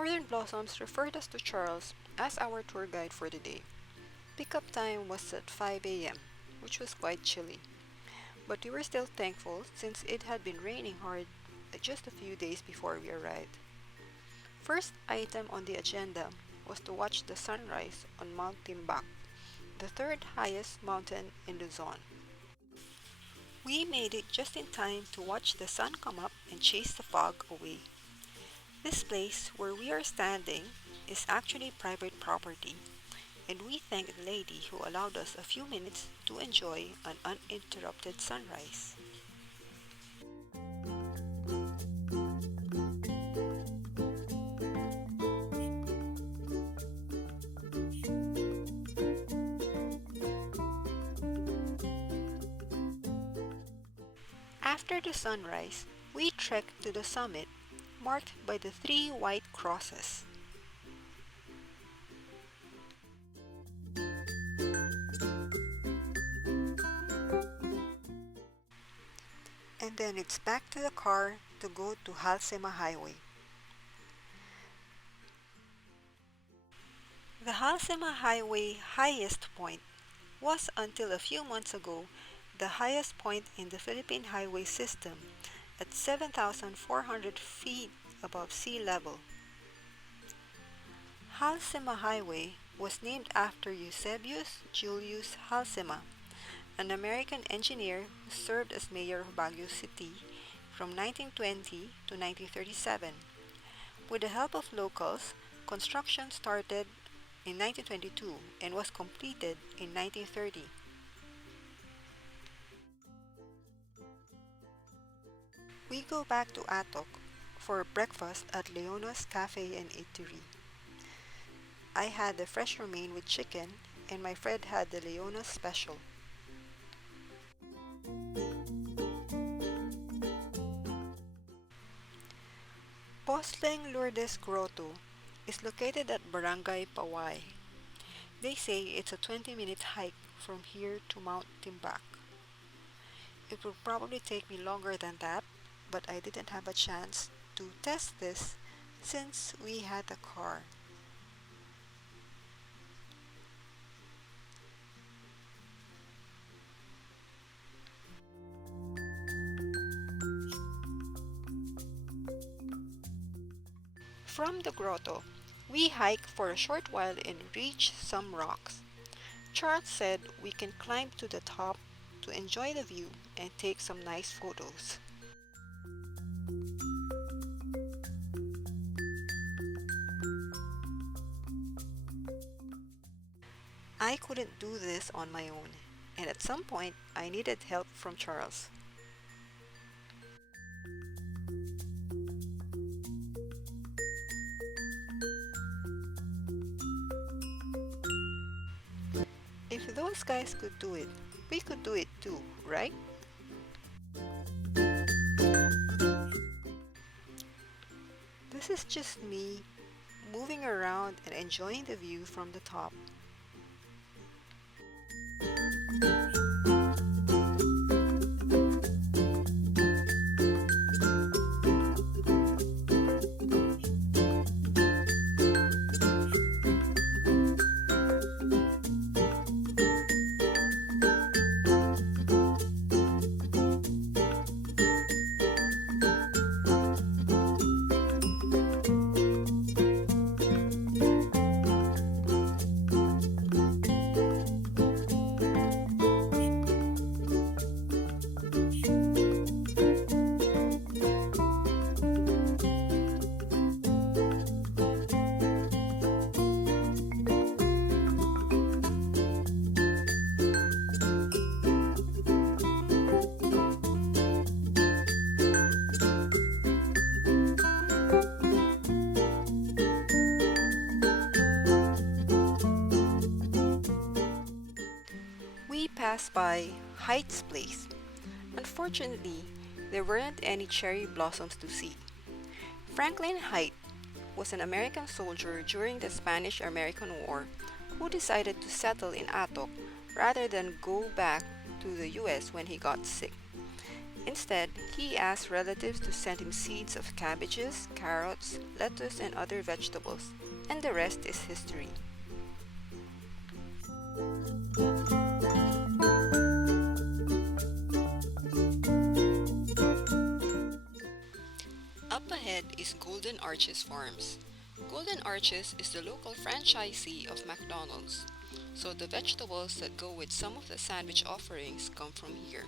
Northern Blossoms referred us to Charles as our tour guide for the day. Pickup time was at 5 a.m., which was quite chilly, but we were still thankful since it had been raining hard just a few days before we arrived. First item on the agenda was to watch the sunrise on Mount Timbak, the third highest mountain in Luzon. We made it just in time to watch the sun come up and chase the fog away. This place where we are standing is actually private property, and we thank the lady who allowed us a few minutes to enjoy an uninterrupted sunrise. After the sunrise, we trekked to the summit, marked by the three white crosses. And then it's back to the car to go to Halsema Highway. The Halsema Highway Highest Point was until a few months ago the highest point in the Philippine highway system at 7,400 feet above sea level. Halsema Highway was named after Eusebius Julius Halsema, an American engineer who served as mayor of Baguio City from 1920 to 1937. With the help of locals, construction started in 1922 and was completed in 1930. We go back to Atok for breakfast at Leona's Cafe and Eatery. I had the fresh romaine with chicken and my friend had the Leona's special. Bosleng Lourdes Grotto is located at Barangay Paway. They say it's a 20-minute hike from here to Mount Timbak. It will probably take me longer than that, but I didn't have a chance to test this since we had a car. From the grotto, we hike for a short while and reach some rocks. Charles said we can climb to the top to enjoy the view and take some nice photos. I couldn't do this on my own, and at some point I needed help from Charles. If those guys could do it, we could do it too, right? This is just me moving around and enjoying the view from the top. We passed by Height's place. Unfortunately, there weren't any cherry blossoms to see. Franklin Height was an American soldier during the Spanish-American War who decided to settle in Atok rather than go back to the US when he got sick. Instead, he asked relatives to send him seeds of cabbages, carrots, lettuce, and other vegetables, and the rest is history. Up ahead is Golden Arches Farms. Golden Arches is the local franchisee of McDonald's, so the vegetables that go with some of the sandwich offerings come from here.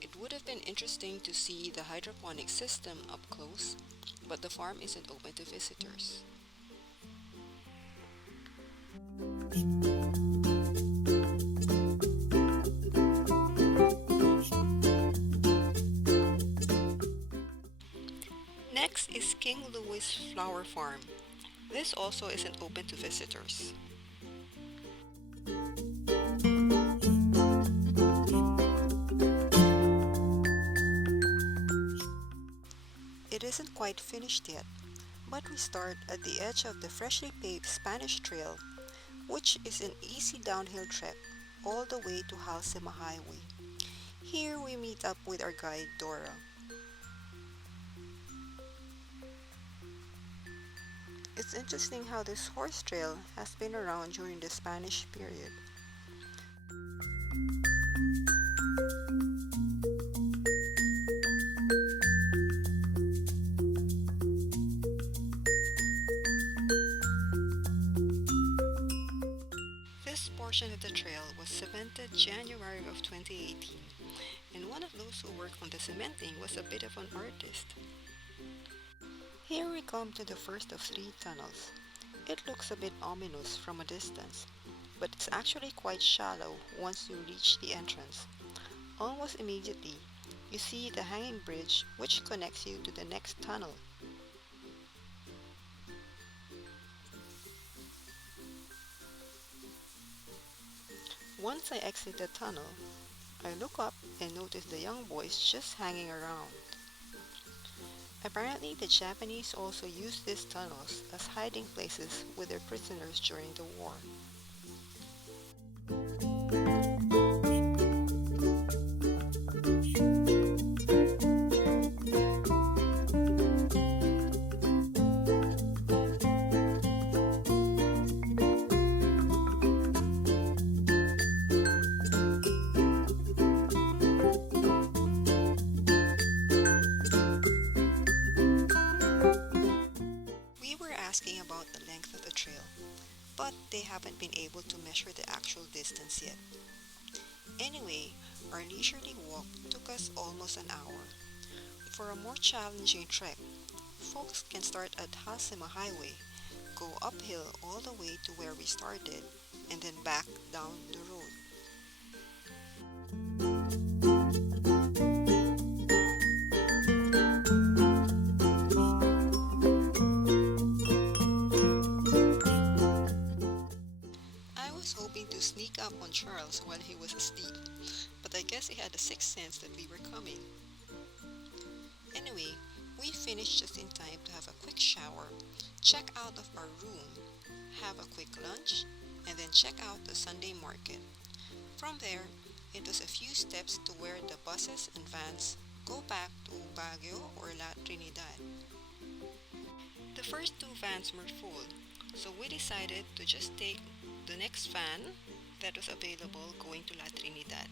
It would have been interesting to see the hydroponic system up close, but the farm isn't open to visitors. Next is King Louis Flower Farm. This also isn't open to visitors. It isn't quite finished yet, but we start at the edge of the freshly paved Spanish Trail, which is an easy downhill trek all the way to Halsema Highway. Here we meet up with our guide Dora. It's interesting how this horse trail has been around during the Spanish period. This portion of the trail was cemented January of 2018, and one of those who worked on the cementing was a bit of an artist. Here we come to the first of three tunnels. It looks a bit ominous from a distance, but it's actually quite shallow once you reach the entrance. Almost immediately, you see the hanging bridge which connects you to the next tunnel. Once I exit the tunnel, I look up and notice the young boys just hanging around. Apparently, the Japanese also used these tunnels as hiding places with their prisoners during the war. Asking about the length of the trail, but they haven't been able to measure the actual distance yet. Anyway, our leisurely walk took us almost an hour. For a more challenging trek, folks can start at Halsema Highway, go uphill all the way to where we started, and then back down the road. To sneak up on Charles while he was asleep, but I guess he had a sixth sense that we were coming. Anyway, we finished just in time to have a quick shower, check out of our room, have a quick lunch, and then check out the Sunday market. From there, it was a few steps to where the buses and vans go back to Baguio or La Trinidad. The first two vans were full, so we decided to just take the next van that was available going to La Trinidad.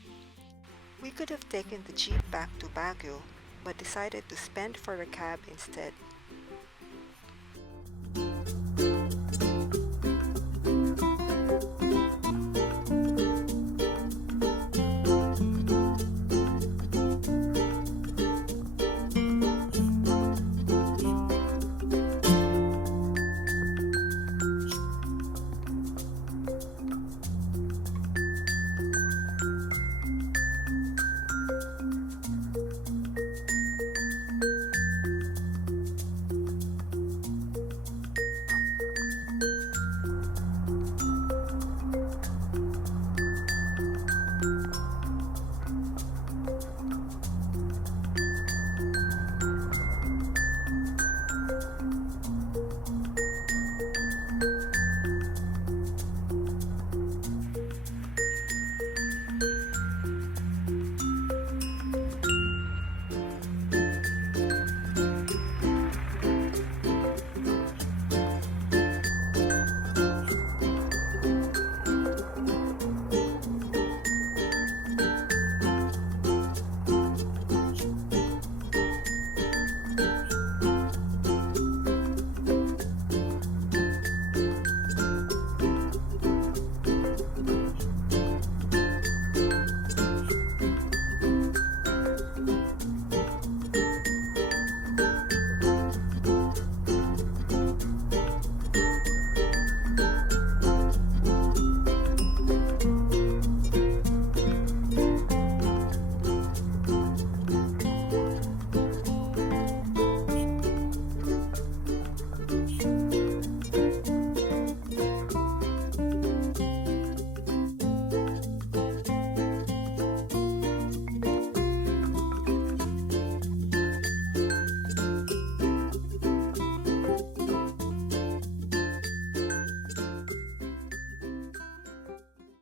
We could have taken the jeep back to Baguio, but decided to spend for a cab instead